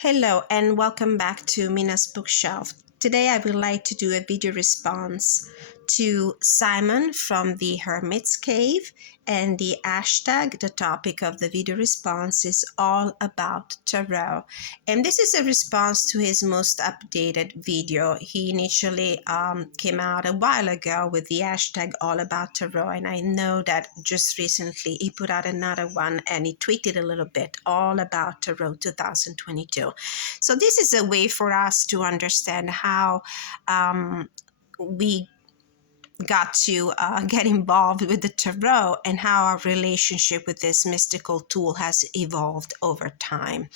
Hello and welcome back to Mina's bookshelf. Today I would like to do a video response to Simon from the Hermit's Cave, and the hashtag, the topic of the video response, is all about tarot. And this is a response to his most updated video. He initially came out a while ago with the hashtag all about tarot, and I know that just recently he put out another one and he tweeted a little bit all about tarot 2022. So this is a way for us to understand how we got to get involved with the tarot and how our relationship with this mystical tool has evolved over time.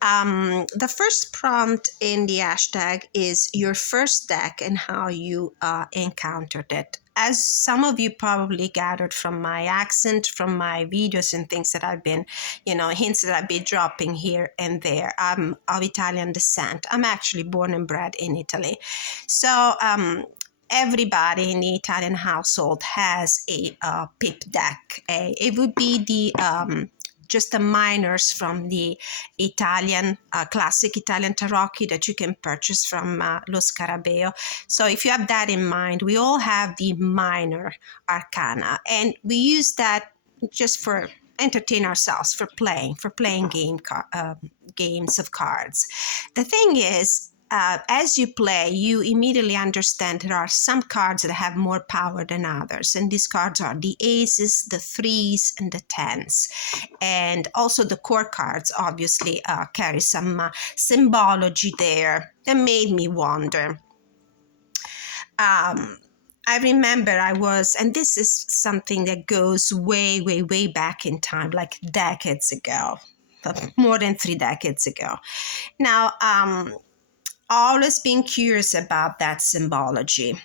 The first prompt in the hashtag is your first deck and how you encountered it. As some of you probably gathered from my accent, from my videos and things that I've been, hints that I've been dropping here and there, I'm of Italian descent. I'm actually born and bred in Italy. So, everybody in the Italian household has a pip deck. It would be the just the minors from the Italian classic Italian tarocchi that you can purchase from Lo Scarabeo. So if you have that in mind, we all have the minor arcana, and we use that just for entertain ourselves, for playing games of cards. The thing is, as you play, you immediately understand there are some cards that have more power than others. And these cards are the aces, the threes, and the tens. And also the core cards obviously carry some symbology there that made me wonder. I remember and this is something that goes way, way, way back in time, like decades ago, more than 3 decades ago. Now, always been curious about that symbology.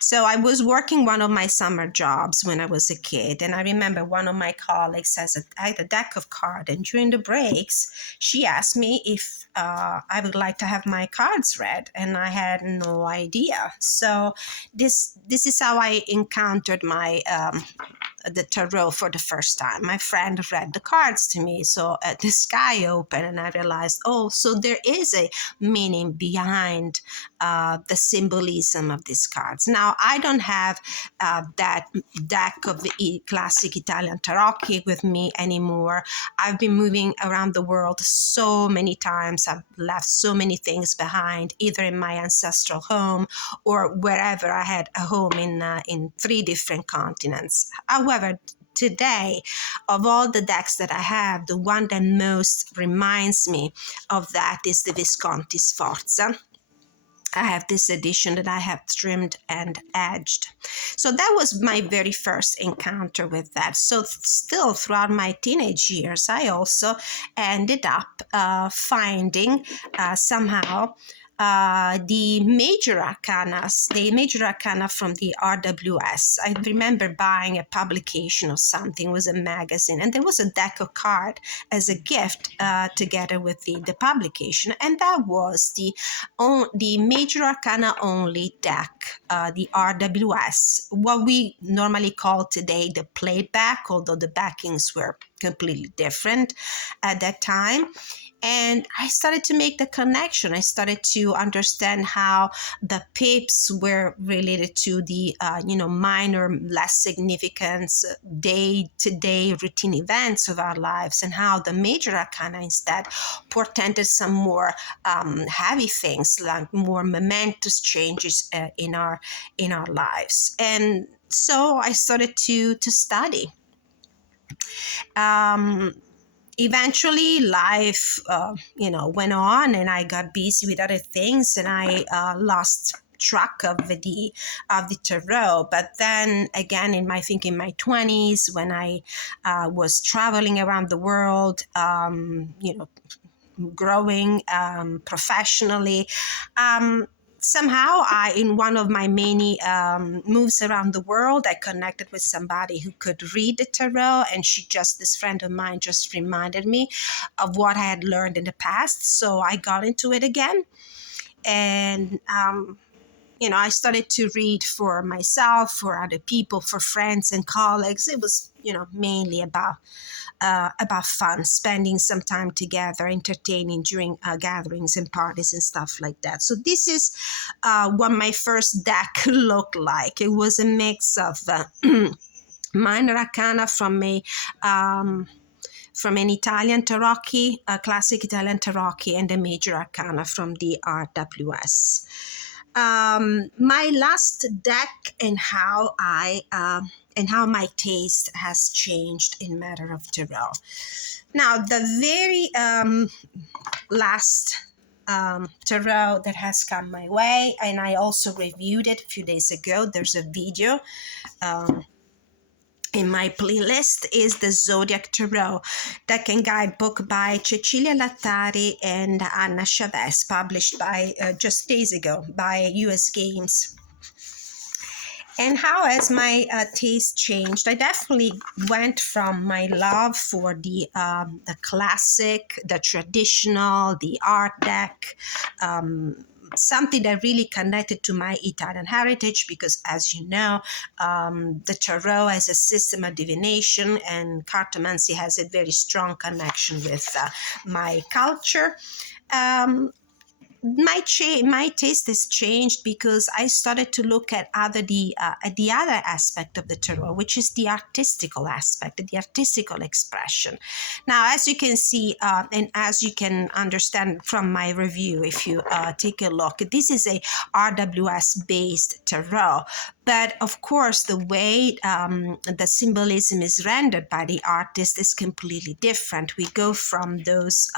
So I was working one of my summer jobs when I was a kid, and I remember one of my colleagues I had a deck of cards, and during the breaks, she asked me if I would like to have my cards read, and I had no idea. So this is how I encountered the tarot for the first time. My friend read the cards to me, so the sky opened, and I realized, oh, so there is a meaning behind the symbolism of these cards. Now, I don't have that deck of the classic Italian tarocchi with me anymore. I've been moving around the world so many times. I've left so many things behind, either in my ancestral home or wherever I had a home in 3 different continents. However, today, of all the decks that I have, the one that most reminds me of that is the Visconti Sforza. I have this edition that I have trimmed and edged. So that was my very first encounter with that. So still throughout my teenage years, I also ended up finding somehow the major arcana from the RWS. I remember buying a publication or something, it was a magazine, and there was a deck of cards as a gift together with the publication, and that was the major arcana only deck, the RWS, what we normally call today the playback, although the backings were completely different at that time. And I started to make the connection. I started to understand how the pips were related to the, minor, less significant day-to-day routine events of our lives, and how the major arcana instead portended some more heavy things, like more momentous changes in our lives. And so I started to study. Eventually life went on, and I got busy with other things, and I lost track of the tarot. But then again, in my 20s, when I was traveling around the world, growing professionally, somehow in one of my many moves around the world, I connected with somebody who could read the tarot, and this friend of mine just reminded me of what I had learned in the past. So I got into it again, and I started to read for myself, for other people, for friends and colleagues. It was, mainly about fun, spending some time together, entertaining during gatherings and parties and stuff like that. So this is what my first deck looked like. It was a mix of minor arcana um, from an Italian tarocchi, a classic Italian tarocchi, and a major arcana from the RWS. My last deck and how my taste has changed in matter of tarot. Now, the very last tarot that has come my way, and I also reviewed it a few days ago. There's a video in my playlist, is the Zodiac Tarot Deck and Guidebook by Cecilia Lattari and Anna Chavez, published by just days ago by US Games. And how has my taste changed? I definitely went from my love for the classic, the traditional, the art deck, something that really connected to my Italian heritage, because, as you know, the tarot as a system of divination and cartomancy has a very strong connection with my culture. My taste has changed because I started to look at the other aspect of the tarot, which is the artistical aspect, the artistical expression. Now, as you can see, and as you can understand from my review, if you take a look, this is a RWS based tarot. But of course, the way the symbolism is rendered by the artist is completely different. We go from those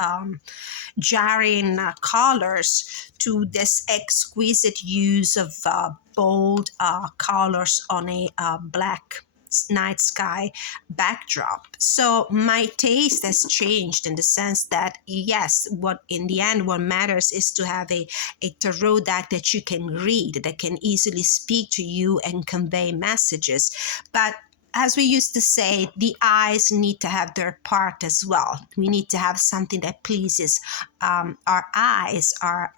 jarring colors to this exquisite use of bold colors on a black night sky backdrop. So my taste has changed in the sense that, yes, what in the end what matters is to have a tarot deck that you can read, that can easily speak to you and convey messages. But as we used to say, the eyes need to have their part as well. We need to have something that pleases our eyes, our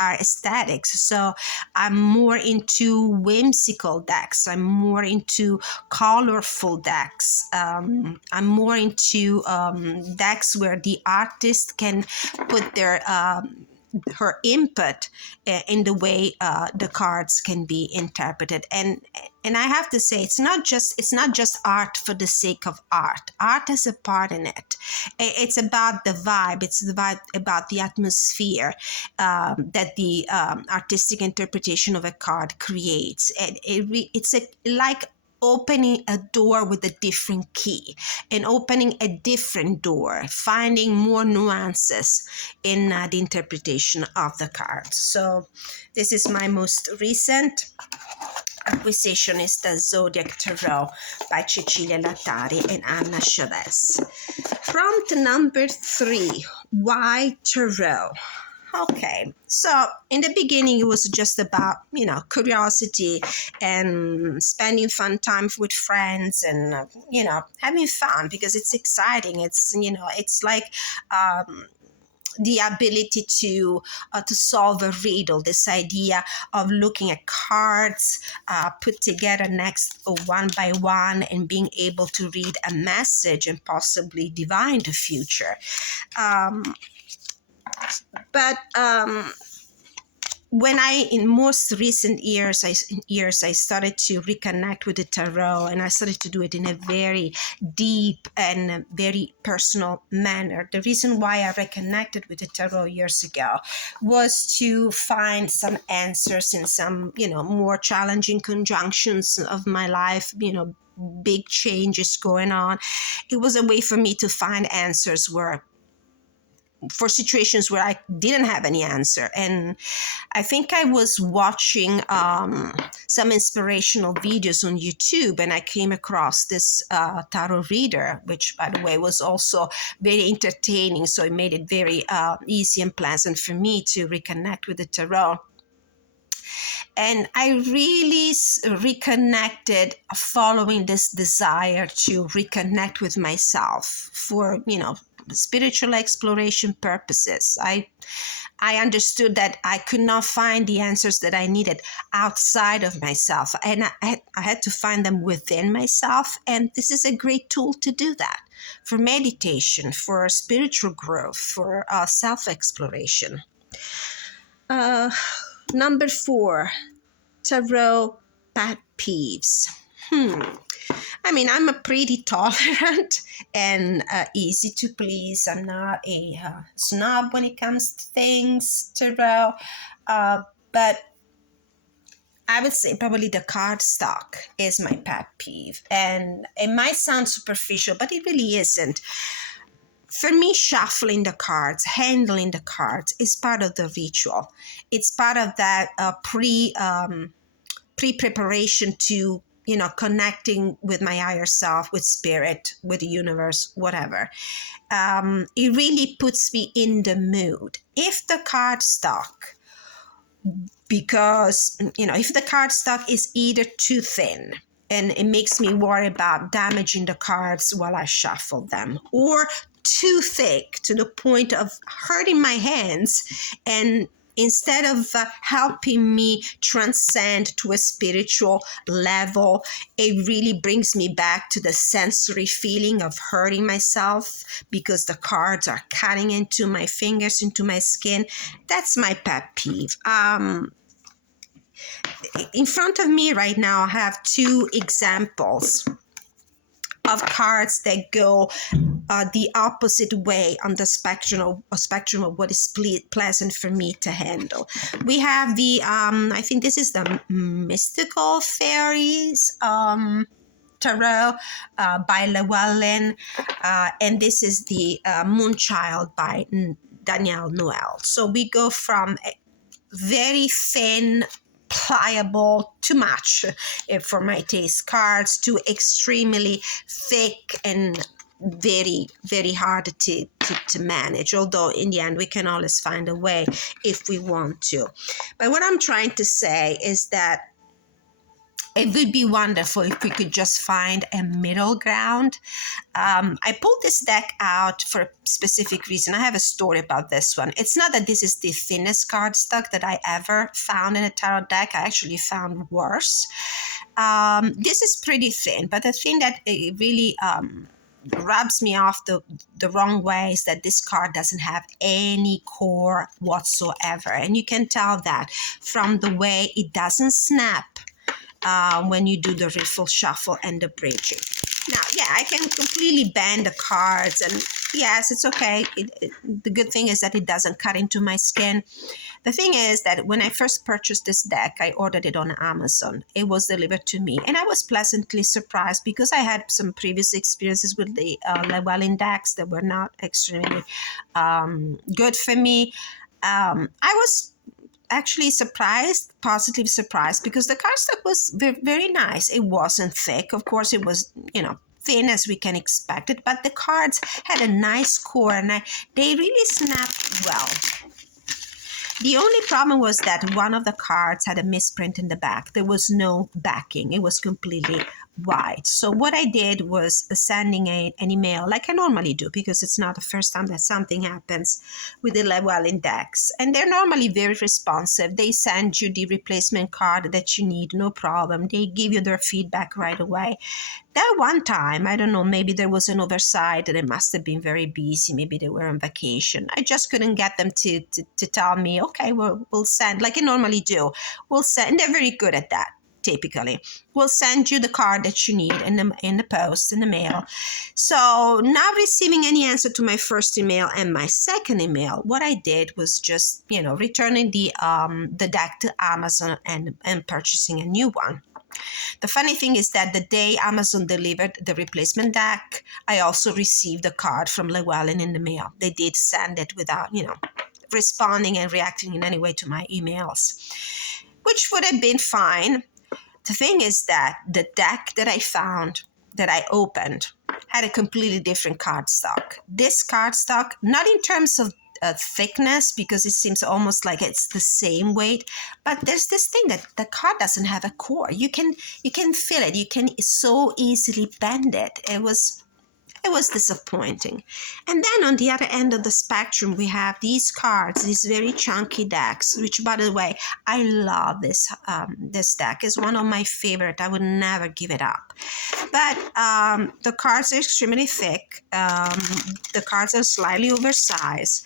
aesthetics. So I'm more into whimsical decks. I'm more into colorful decks. I'm more into decks where the artist can put her input in the way the cards can be interpreted. And I have to say, it's not just art for the sake of art. Art has a part in it. It's about the vibe. It's about the atmosphere that the artistic interpretation of a card creates. And it's like opening a door with a different key and opening a different door, finding more nuances in the interpretation of the cards. So this is my most recent acquisition, is the Zodiac Tarot by Cecilia Lattari and Anna Chavez. Prompt number 3, why tarot? Okay, so in the beginning it was just about, curiosity and spending fun time with friends and, having fun because it's exciting. It's, it's like the ability to solve a riddle, this idea of looking at cards put together next one by one and being able to read a message and possibly divine the future. But when in most recent years, I started to reconnect with the tarot, and I started to do it in a very deep and very personal manner. The reason why I reconnected with the tarot years ago was to find some answers in some, more challenging conjunctions of my life, big changes going on. It was a way for me to find answers for situations where I didn't have any answer. And I think I was watching some inspirational videos on YouTube, and I came across this tarot reader, which, by the way, was also very entertaining. So it made it very easy and pleasant for me to reconnect with the tarot. And I really reconnected following this desire to reconnect with myself for, spiritual exploration purposes. I understood that I could not find the answers that I needed outside of myself, and I had to find them within myself. And this is a great tool to do that, for meditation, for spiritual growth, for self-exploration. Number 4, tarot pet peeves. I mean, I'm a pretty tolerant and easy to please. I'm not a snob when it comes to things, tarot. But I would say probably the card stock is my pet peeve. And it might sound superficial, but it really isn't. For me, shuffling the cards, handling the cards is part of the ritual. It's part of that pre-preparation to, connecting with my higher self, with spirit, with the universe, whatever. It really puts me in the mood. If the card stock, because, if the card stock is either too thin, and it makes me worry about damaging the cards while I shuffle them, or too thick to the point of hurting my hands, and instead of helping me transcend to a spiritual level, it really brings me back to the sensory feeling of hurting myself because the cards are cutting into my fingers, into my skin. That's my pet peeve. In front of me right now, I have 2 examples of cards that go the opposite way on the spectrum of what is pleasant for me to handle. We have the, I think this is the Mystical Fairies Tarot by Llewellyn, and this is the Moonchild by Danielle Noel. So we go from very thin, pliable, too much for my taste cards, to extremely thick and very, very hard to manage, although in the end we can always find a way if we want to. But what I'm trying to say is that it would be wonderful if we could just find a middle ground. I pulled this deck out for a specific reason. I have a story about this one. It's not that this is the thinnest cardstock that I ever found in a tarot deck. I actually found worse. This is pretty thin, but the thing that it really rubs me off the wrong way is that this card doesn't have any core whatsoever. And you can tell that from the way it doesn't snap when you do the riffle shuffle and the bridging. Now, yeah, I can completely bend the cards, and yes, it's okay. The good thing is that it doesn't cut into my skin. The thing is that when I first purchased this deck, I ordered it on Amazon. It was delivered to me, and I was pleasantly surprised because I had some previous experiences with the Llewellyn decks that were not extremely good for me. I was actually positively surprised, because the cardstock was very, very nice. It wasn't thick. Of course, it was, thin as we can expect it, but the cards had a nice core, and they really snapped well. The only problem was that one of the cards had a misprint in the back. There was no backing. It was completely white. So what I did was sending an email like I normally do, because it's not the first time that something happens with the Llewellyn decks. And they're normally very responsive. They send you the replacement card that you need, no problem. They give you their feedback right away. That one time, I don't know, maybe there was an oversight and it must have been very busy. Maybe they were on vacation. I just couldn't get them to tell me, okay, we'll send, like I normally do. We'll send, and they're very good at that, typically. We'll send you the card that you need in the post, in the mail. So, not receiving any answer to my first email and my second email, what I did was just, returning the deck to Amazon and purchasing a new one. The funny thing is that the day Amazon delivered the replacement deck, I also received a card from Llewellyn in the mail. They did send it without, responding and reacting in any way to my emails, which would have been fine. The thing is that the deck that I found, that I opened, had a completely different cardstock. This cardstock, not in terms of thickness, because it seems almost like it's the same weight, but there's this thing that the card doesn't have a core. You can feel it. You can so easily bend it. It was It was disappointing. And then on the other end of the spectrum, we have these cards, these very chunky decks, which, by the way, I love this. This deck is one of my favorite. I would never give it up. But the cards are extremely thick. The cards are slightly oversized.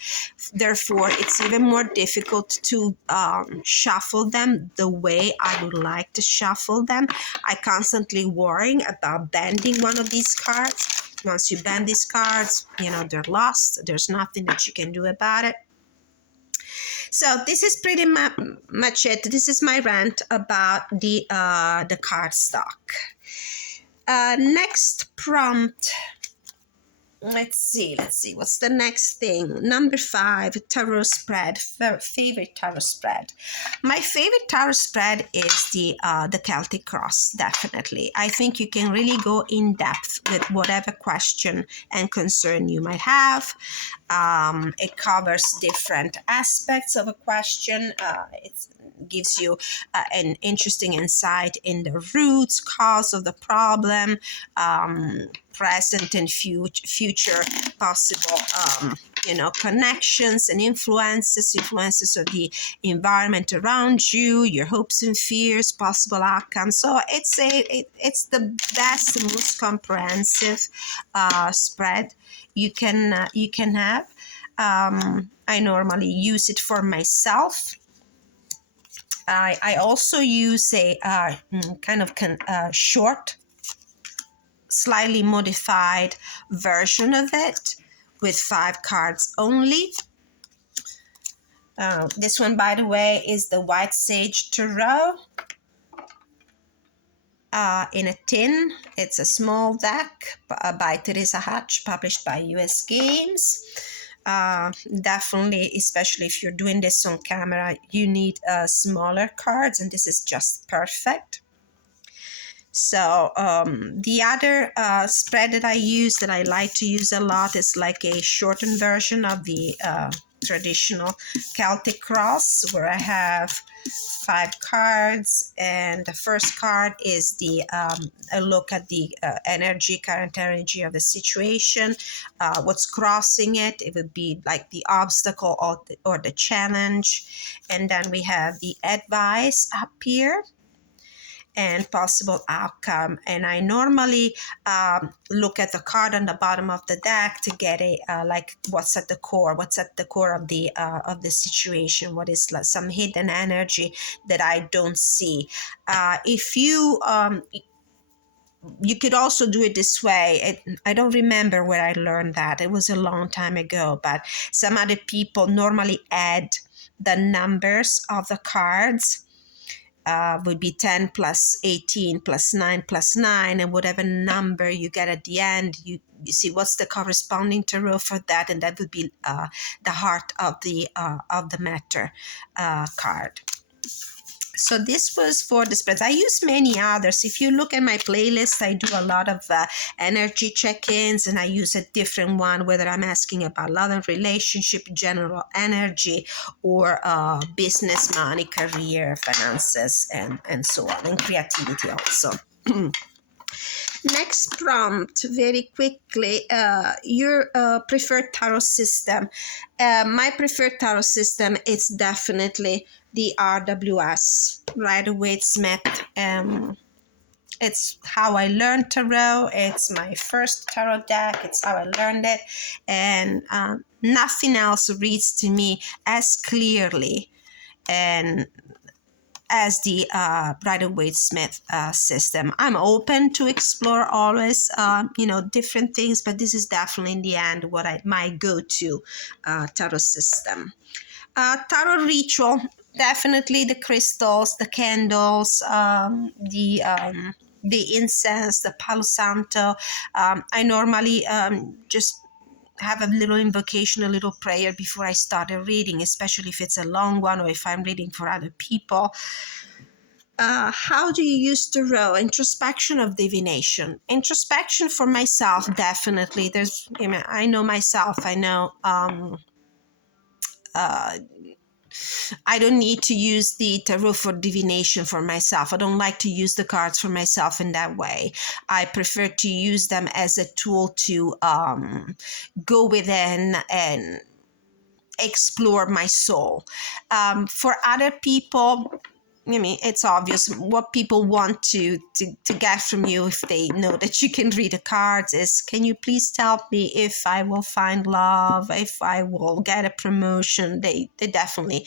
Therefore, it's even more difficult to shuffle them the way I would like to shuffle them. I constantly worrying about bending one of these cards. Once you bend these cards, they're lost. There's nothing that you can do about it. So this is pretty much it. This is my rant about the card stock. Next prompt. Let's see. What's the next thing? Number 5, tarot spread. Favorite tarot spread. My favorite tarot spread is the Celtic Cross. Definitely, I think you can really go in depth with whatever question and concern you might have. It covers different aspects of a question. It gives you an interesting insight in the roots, cause of the problem, present and future possible connections and influences of the environment around you, your hopes and fears, possible outcomes. So it's the best, most comprehensive spread you can have. I normally use it for myself. I also use a short, slightly modified version of it with 5 cards only. This one, by the way, is the White Sage Tarot in a tin. It's a small deck by Teresa Hatch, published by US Games. Definitely, especially if you're doing this on camera, you need smaller cards, and this is just perfect. So the other spread that I use, that I like to use a lot, is like a shortened version of the traditional Celtic Cross, where I have 5 cards, and the first card is a look at the current energy of the situation, what's crossing it. It would be like the obstacle or the challenge. And then we have the advice up here and possible outcome. And I normally look at the card on the bottom of the deck to get what's at the core of the situation, what is some hidden energy that I don't see. If you could also do it this way. I don't remember where I learned that. It was a long time ago, but some other people normally add the numbers of the cards. Would be 10 plus 18 plus 9 plus 9, and whatever number you get at the end, you see what's the corresponding tarot for that, and that would be the heart of the matter card. So this was for the spreads. I use many others. If you look at my playlist, I do a lot of energy check-ins, and I use a different one, whether I'm asking about love and relationship, general energy, or business, money, career, finances, and so on, and creativity also. Next prompt, very quickly, your preferred tarot system. My preferred tarot system is definitely the RWS, Rider-Waite-Smith. It's how I learned tarot. It's my first tarot deck. It's how I learned it. And nothing else reads to me as clearly and as the Rider-Waite-Smith system. I'm open to explore always, different things, but this is definitely in the end my go-to tarot system. Tarot ritual, definitely the crystals, the candles, the incense, the Palo Santo. I normally just have a little invocation, a little prayer before I start a reading, especially if it's a long one or if I'm reading for other people. How do you use tarot? Introspection of divination. Introspection for myself, definitely. I know myself. I know I don't need to use the tarot for divination for myself. I don't like to use the cards for myself in that way. I prefer to use them as a tool to go within and explore my soul. For other people, I mean, it's obvious what people want to get from you if they know that you can read the cards is, can you please tell me if I will find love, if I will get a promotion? They definitely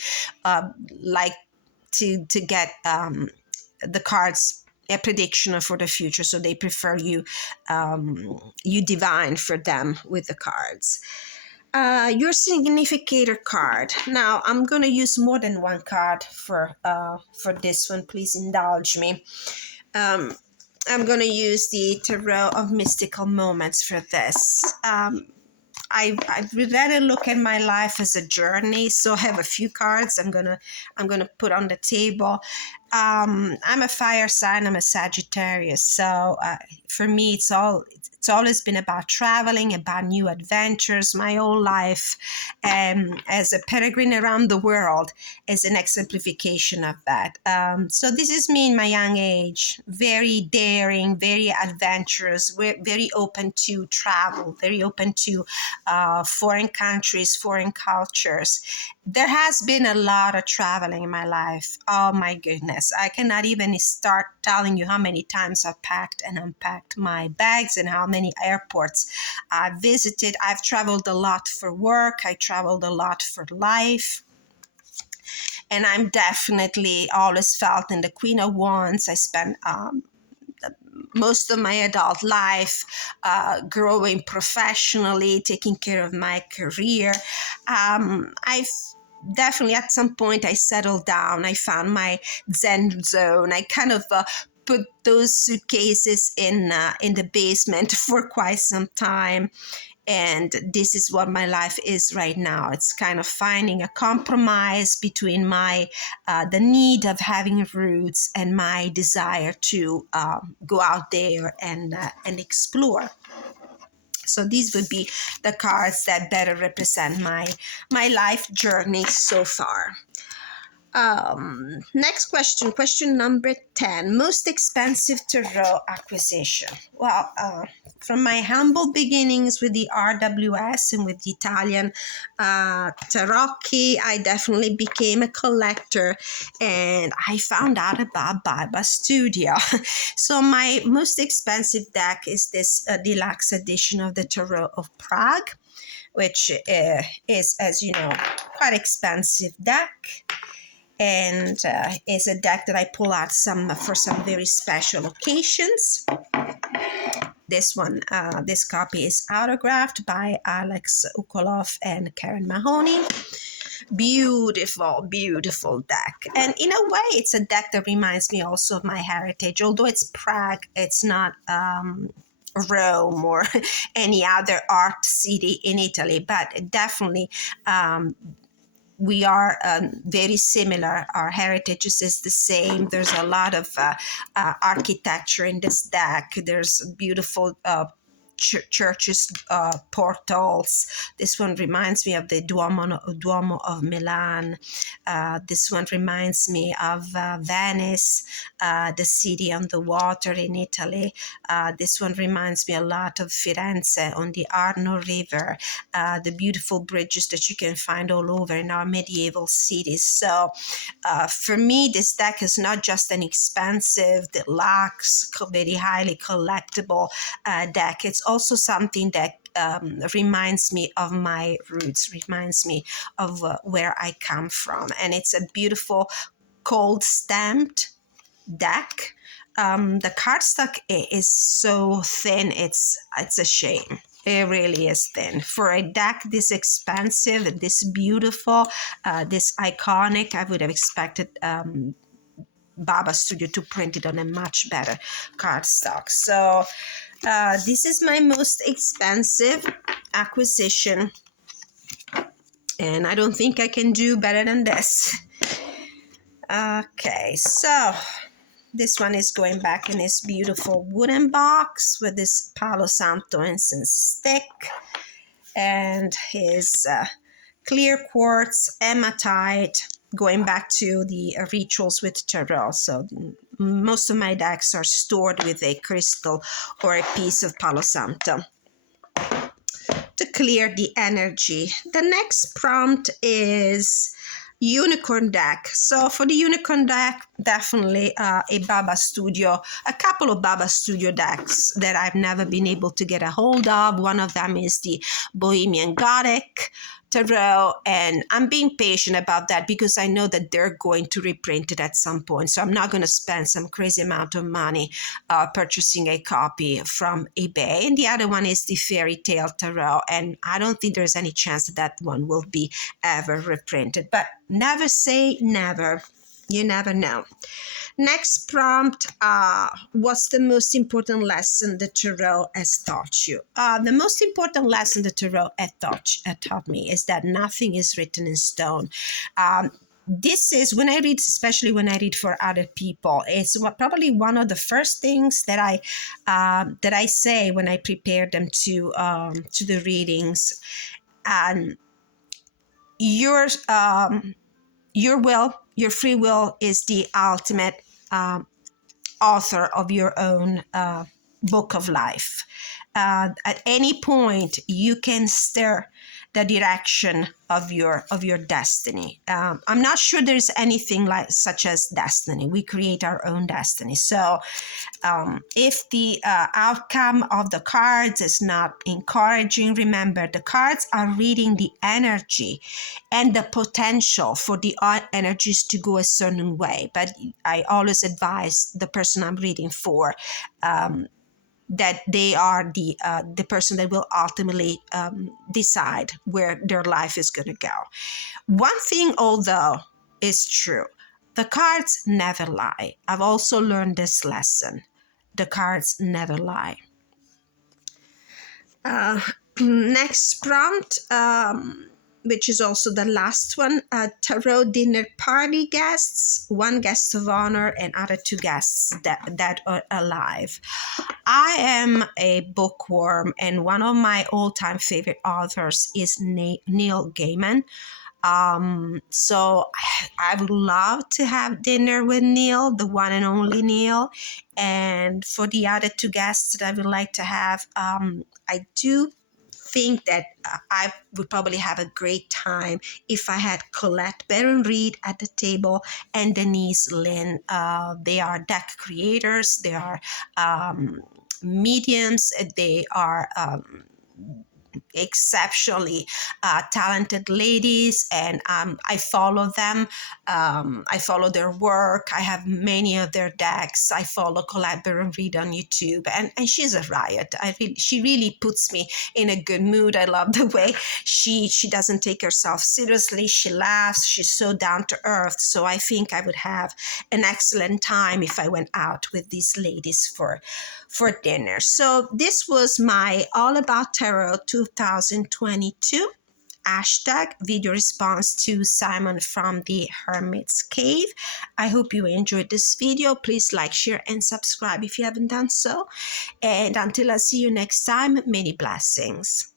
like to get the cards a prediction for the future, so they prefer you divine for them with the cards. Your significator card. Now I'm gonna use more than one card for this one. Please indulge me. Um, I'm gonna use the Tarot of Mystical Moments for this. I've rather look at my life as a journey, so I have a few cards I'm gonna put on the table. I'm a fire sign. I'm a Sagittarius, so for me, it's always been about traveling, about new adventures. My whole life, as a peregrine around the world, is an exemplification of that. So this is me in my young age, very daring, very adventurous, very open to travel, very open to foreign countries, foreign cultures. There has been a lot of traveling in my life. Oh my goodness. I cannot even start telling you how many times I've packed and unpacked my bags and how many airports I've visited. I've traveled a lot for work. I traveled a lot for life. And I'm definitely always felt in the Queen of Wands. I spent most of my adult life growing professionally, taking care of my career. I've definitely at some point I settled down. I found my Zen zone. I kind of put those suitcases in the basement for quite some time. And this is what my life is right now. It's kind of finding a compromise between my the need of having roots and my desire to go out there and explore. So these would be the cards that better represent my life journey so far. Next question number 10. Most expensive tarot acquisition. Well, from my humble beginnings with the RWS and with the Italian tarocchi, I definitely became a collector, and I found out about Baba Studio. So my most expensive deck is this deluxe edition of the Tarot of Prague, which is, as you know, quite expensive deck, and is a deck that I pull out for some very special occasions. This one, this copy is autographed by Alex Ukolov and Karen Mahoney. Beautiful, beautiful deck. And in a way, it's a deck that reminds me also of my heritage. Although it's Prague, it's not Rome or any other art city in Italy, but definitely we are very similar. Our heritage is the same. There's a lot of architecture in this deck. There's beautiful churches, portals. This one reminds me of the Duomo of Milan. This one reminds me of Venice, the city on the water in Italy. This one reminds me a lot of Firenze on the Arno River, the beautiful bridges that you can find all over in our medieval cities. So for me, this deck is not just an expensive, deluxe, very highly collectible deck. It's also something that reminds me of my roots, reminds me of where I come from. And it's a beautiful cold stamped deck. The cardstock is so thin, it's a shame. It really is thin. For a deck this expensive, this beautiful, this iconic, I would have expected Baba Studio to print it on a much better cardstock. So this is my most expensive acquisition, and I don't think I can do better than this. Okay, so this one is going back in this beautiful wooden box with this Palo Santo incense stick and his clear quartz hematite going back to the rituals with tarot. So most of my decks are stored with a crystal or a piece of Palo Santo to clear the energy. The next prompt is unicorn deck. So for the unicorn deck, definitely a Baba Studio, a couple of Baba Studio decks that I've never been able to get a hold of. One of them is the Bohemian Gothic tarot, and I'm being patient about that because I know that they're going to reprint it at some point. So I'm not going to spend some crazy amount of money purchasing a copy from eBay. And the other one is the Fairy Tale Tarot, and I don't think there's any chance that one will be ever reprinted. But never say never. You never know. Next prompt, what's the most important lesson the tarot has taught you? The most important lesson the tarot taught me is that nothing is written in stone. This is when I read, especially when I read for other people. It's probably one of the first things that I say when I prepare them to the readings. And your will, your free will, is the ultimate author of your own book of life. At any point, you can steer the direction of your destiny. I'm not sure there's anything like such as destiny. We create our own destiny. So if the outcome of the cards is not encouraging, remember the cards are reading the energy and the potential for the energies to go a certain way. But I always advise the person I'm reading for that they are the person that will ultimately decide where their life is going to go. One thing, although, is true. The cards never lie. I've also learned this lesson. The cards never lie. Next prompt, which is also the last one, tarot dinner party guests, one guest of honor and other two guests that are alive. I am a bookworm, and one of my all-time favorite authors is Neil Gaiman. So I would love to have dinner with Neil, the one and only Neil. And for the other two guests that I would like to have, I do think that I would probably have a great time if I had Colette Baron Reed at the table and Denise Lynn. They are deck creators, they are mediums, they are exceptionally talented ladies, and I follow them. I follow their work. I have many of their decks. I follow Colette Baron Reed on YouTube, and she's a riot. She really puts me in a good mood. I love the way she doesn't take herself seriously. She laughs. She's so down to earth. So I think I would have an excellent time if I went out with these ladies for dinner. So this was my All About Tarot 2022 ashtag video response to Simon from the Hermit's Cave. I hope you enjoyed this video. Please like, share, and subscribe if you haven't done so. And until I see you next time, many blessings.